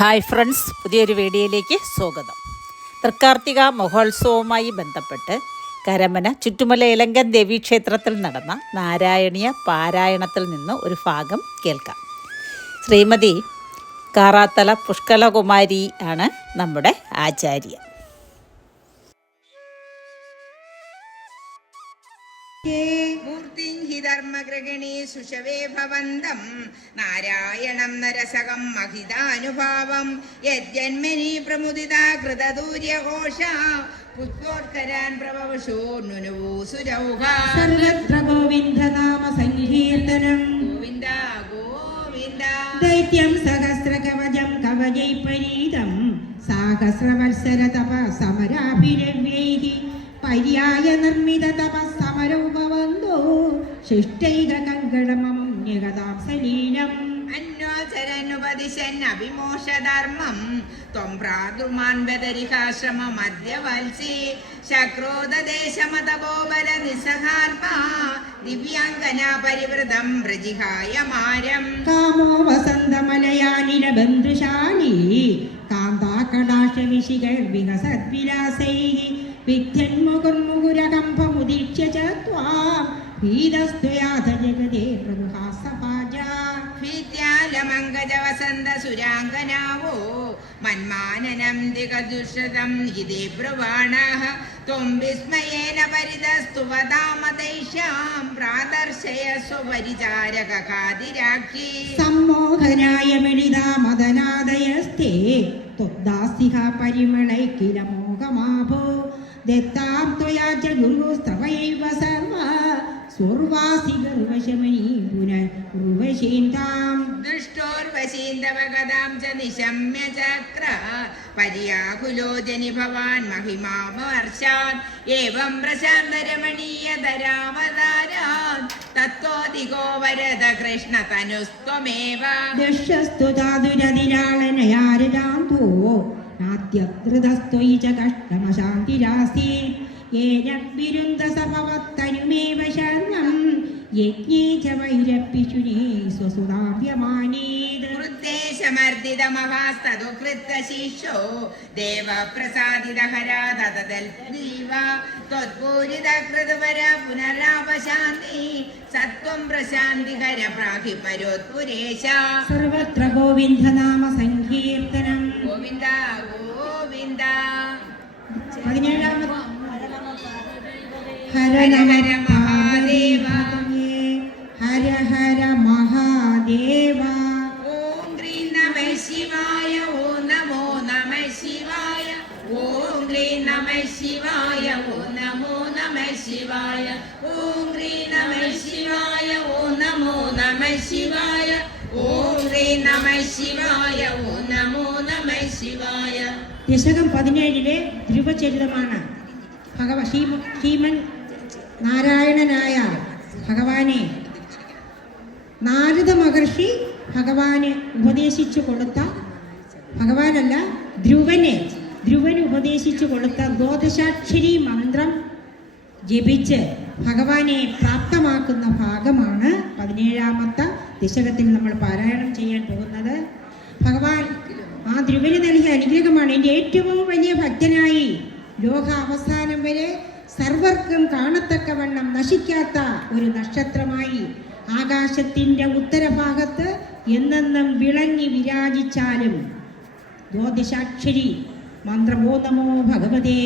Hi friends പുതിയൊരു വീഡിയോയിലേക്ക് സ്വാഗതം. തൃക്കാർത്തിക മഹോത്സവവുമായി ബന്ധപ്പെട്ട് കരമന ചുറ്റുമല ഇലങ്കൻ ദേവീക്ഷേത്രത്തിൽ നടന്ന നാരായണീയ പാരായണത്തിൽ നിന്ന് ഒരു ഭാഗം കേൾക്കാം. ശ്രീമതി കാറാത്തല പുഷ്കലകുമാരി ആണ് നമ്മുടെ ആചാര്യ. ധർമ്മഗ്രഗണേ സുഷവേ ഭവന്തം. നാരായണം നരസകം മഹിതാനുഭാവം യജ്ജന്മനി പ്രമുദിത കൃതദൂര്യഘോഷ. പുഷ്പോത്കരാൻ പ്രഭവശോ നുനുവൂസുരൗഹ സർവത്ര ഗോവിന്ദനാമ സങ്കീർത്തനം ഗോവിന്ദ ഗോവിന്ദ. ദൈത്യം സഹസ്രകവചം കവചൈപരീതം സാഹസ്രവത്സര തപ സമരാഭിരവ്യൈ പര്യായ നിർമ്മിത തപ ശിഷ്ടൈക സലീലം. അന്വാചരനുപദിശൻ അഭിമോഷധർമ്മം ത്വം വത്സി ശക്രോദദേശമതപോബല നിസ്സഹാത്മാ ദിവ്യാംഗന പരിവൃതം കാമോ വസന്തമലയാനില ബന്ധുശാലി. കാന്താകടാശവിശികൾ വികസദ്വിലാസൈः വിദ്യന്മുകുർമുകുരകമ്പമുദീക്ഷ്യ ഭീതസ്ത്വയാഥ ജഗതേ പ്രമുഹാസഭാജാ ഭീത്യാലമങ്കജ വസന്ത സുരാംഗനാവോ മന്മാനനം ദിഗദുഷതം ഹിതേ ബ്രുവാണഃ ത്വം വിസ്മയേന പരിതസ്തു വദാമദൈഷ്യാം പ്രാദർശയ സ്വപരിചാരകാതിരാക്ഷി സമ്മോഹനായ മിളിതാ മദനാദയസ്തേ ത്വദ്ദാസ്തിക പരിമളൈ കില മോഹമാഭോ ദത്താം ത്വയാ ച ഗുരുസ്തവൈവ സർവ സ്വർവാസി ഗർവശമനീ പുനഃ ഉർവശീന്താം ദുഷ്ടോർവശീന്തവഗതാം ച നിശമ്യ ചക്ര. പര്യാകുലോചനി ഭവാൻ മഹിമാമവർഷാൻ ഏവം പ്രശാന്തരമണീയധരാവതാരാൻ തത്വോദികോ വരദ കൃഷ്ണ തനുസ്ത്വമേവ ദശസ്തു ചാതുരതിലാളനയാരജാന്തോ നാദ്യധൃതസ്ത്വയി ച കഷ്ടമശാന്തിരാസി ഏന വിരുദ്ധസഭവത്തനുമേവ ശരണം യജ്ഞേ ച വൈരപ്പിശുനേ സ്വസുതാഭ്യമാനീത് വൃദ്ധേശമർദ്ദിത മഹാസ്തതുകൃത്തശിശോ ദേവപ്രസാദിതഹരാ തതദൽപദീവ ത്വത്പൂരിത കൃതവര പുനരാപശാന്തി. സത്വം പ്രശാന്തിഹര പ്രാഹി പരോത്പുരേശ സർവത്ര ഗോവിന്ദനാമ സങ്കീർത്തനം ഗോവിന്ദ. ഗോവിന്ദ പതിനേഴാമത് ഹര ഹര മഹാദേവ. ഹര ഹര മഹാദേവ. ഓം ക്രീം നമ ശിവായ ഓം നമോ നമ ശിവായ. ഓം ക്രീം നമ ശിവായ ഓം നമോ നമ ശിവായ. ഓം ക്രീം നമ ശിവായ ഓം നമോ നമ ശിവായ. ഓം ക്രീം നമ ശിവായ ഓം നമോ നമ ശിവായ. ദശകം പതിനേഴിലെ ധ്രുവചരിതമാണ്. ഭഗവ ശ്രീ ശ്രീമൻ നാരായണനായ ഭഗവാനെ. നാരദ മഹർഷി ഭഗവാന് ഉപദേശിച്ചു കൊടുത്ത ഭഗവാനല്ല ധ്രുവനെ. ധ്രുവന് ഉപദേശിച്ചു കൊടുത്ത ദ്വാദശാക്ഷരി മന്ത്രം ജപിച്ച് ഭഗവാനെ പ്രാപ്തമാക്കുന്ന ഭാഗമാണ് പതിനേഴാമത്തെ ദശകത്തിൽ നമ്മൾ പാരായണം ചെയ്യാൻ പോകുന്നത്. ഭഗവാൻ ആ ധ്രുവന് നൽകിയ അനുഗ്രഹമാണ്. എന്റെ ഏറ്റവും വലിയ ഭക്തനായി ലോക അവസാനം വരെ സർവർക്കും കാണത്തക്കവണ്ണം നശിക്കാത്ത ഒരു നക്ഷത്രമായി ആകാശത്തിന്റെ ഉത്തരഭാഗത്ത് എന്നെന്നും വിളങ്ങി വിരാജിച്ചാലും ജ്യോതിഷാക്ഷരി മന്ത്രമോ നമോ ഭഗവതേ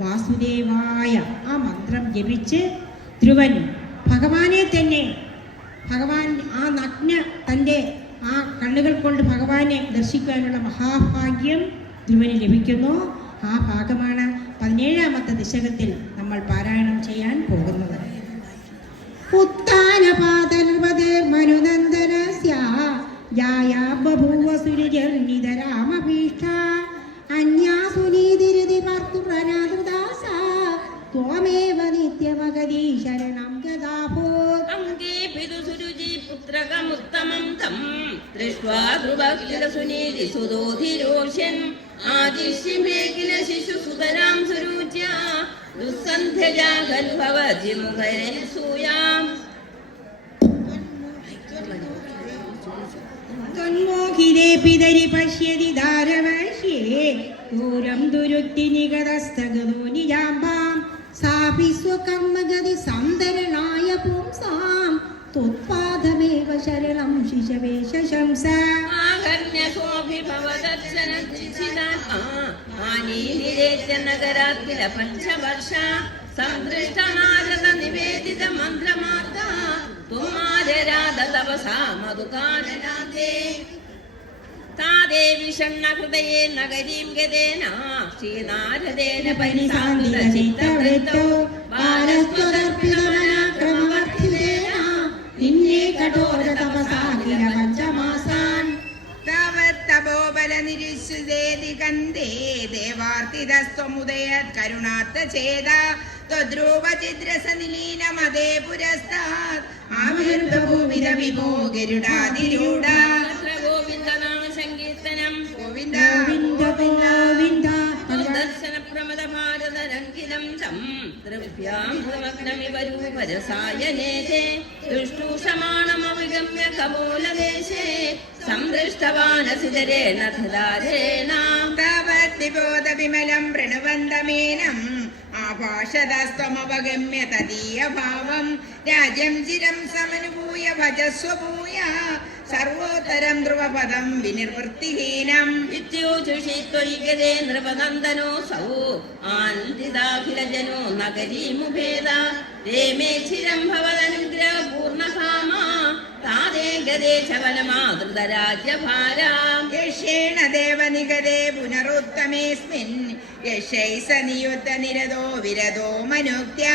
വാസുദേവായ ആ മന്ത്രം ജപിച്ച് ധ്രുവൻ ഭഗവാനെ തന്നെ ഭഗവാൻ ആ നഗ്ന തന്റെ ആ കണ്ണുകൾ കൊണ്ട് ഭഗവാനെ ദർശിക്കാനുള്ള മഹാഭാഗ്യം ധ്രുവന് ലഭിക്കുന്നു. ആ ഭാഗമാണ് പതിനേഴാമത്തെ ദശകത്തിൽ നമ്മൾ പാരായണം ചെയ്യാൻ പോകുന്നത്. ശിശു സുതരാം ജായാ ബഭൂവ സുരജർണിതരാമഭീഷ്ട അന്യാസുനീതിരിതി പാർത്തുപ്രനാദൃദാസ ത്വമേവ നിത്യമഗതി ശരണം ഗതാഭോ. അങ്കേ പിതുസുരുചി പുത്രകമുത്തമം തം ദൃഷ്ട്വാ ധ്രുവക്കിലസുനീതി സുതോധിരോഷ്യൻ ആദിശ്യമേ കില ശിശുസുതരാം തന്മോഹ ദുഃഖിതേ പിതരി പശ്യതി ശരണം ശംസ നഗരാത്തില പഞ്ചവർഷ സന്തൃഷ്ടനാരദ നിവേദിത മന്ത്രമാർദ്ദ തുമാരരാധ തപസാ മധുകാരനാഥേ താദേവി ഷണ്ണഹൃദയേ നഗരീം ഗതേന ശ്രീനാരദേന പരിസാന്തിത ചിത്തവൃത്തോ കന്ദേ ദേവാർത്തിതസ്ത്വമുദയത് കരുണാത്ത ചേത. ത്വദ്രൂപ ചിദ്രസ നിലീനമതേ പുരസ്താത് ആവിർഭൂവിത വിഭോ ഗരുഡാതിരൂഢ. ഗോവിന്ദനാമ സങ്കീർത്തനം ഗോവിന്ദ ഗോവിന്ദ ഗോവിന്ദ. ദർശന പ്രമദ ഭാരത രംഗിലം സം ദ്രവ്യാം ഭ്രമഗ്നമിവ രൂപരസായനേതേ ദുഷ്ടൂഷമാണമവിഗമ്യ കപോലദേശേ സംദൃഷ്ടവാനസിതരേണ ധരാരേണ താവദ്വിബോധ വിമലം പ്രണവന്തമേനം ആഭാഷതസ്ത്വമവഗമ്യ തദീയ രാജ്യം ചിരം സമനുഭൂയ ഭജസ്വഭൂയ സർവോത്തരം ധ്രുവപദം വിനിർവൃത്തിഹീനം. ഇത്യോചുഷി നൃപനന്ദനോ സൗ ആനന്ദിതാഖിലജനോ നഗരീമുഭേദ രേമേ ചിരം ശബലമാതൃതരാജ്യഭാരാം യക്ഷേണ ദേവനിഗതേ പുനരുത്തമേസ്മിൻ. യശൈ സ നിയുദ്ധ നിരതോ വിരതോ മനുക്ത്യ.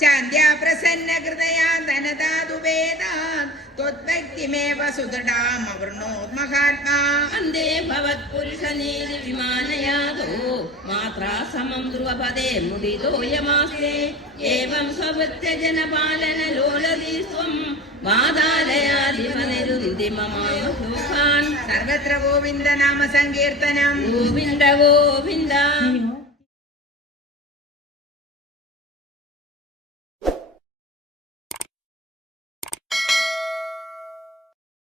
ശാന്ത്യാ പ്രസന്ന ഹൃദയാ ധനദാതുവേദാൻ ത്വദ്ഭക്തിമേവ സുദൃഢാമവൃണോന്മഹാത്മാ വന്ദേ ഭവത്പുരുഷനീതി വിമാനയാതോ മാത്രാ സമം ധ്രുവപദേ മുദിതോയമാസ്തേ ഏവം സ്വഭൃത്യജനപാലന ലോലതി സ്വം വാതാലയാധിപനിരുന്തി മമാൻ സർവത്ര ഗോവിന്ദ നാമ സങ്കീർത്തനം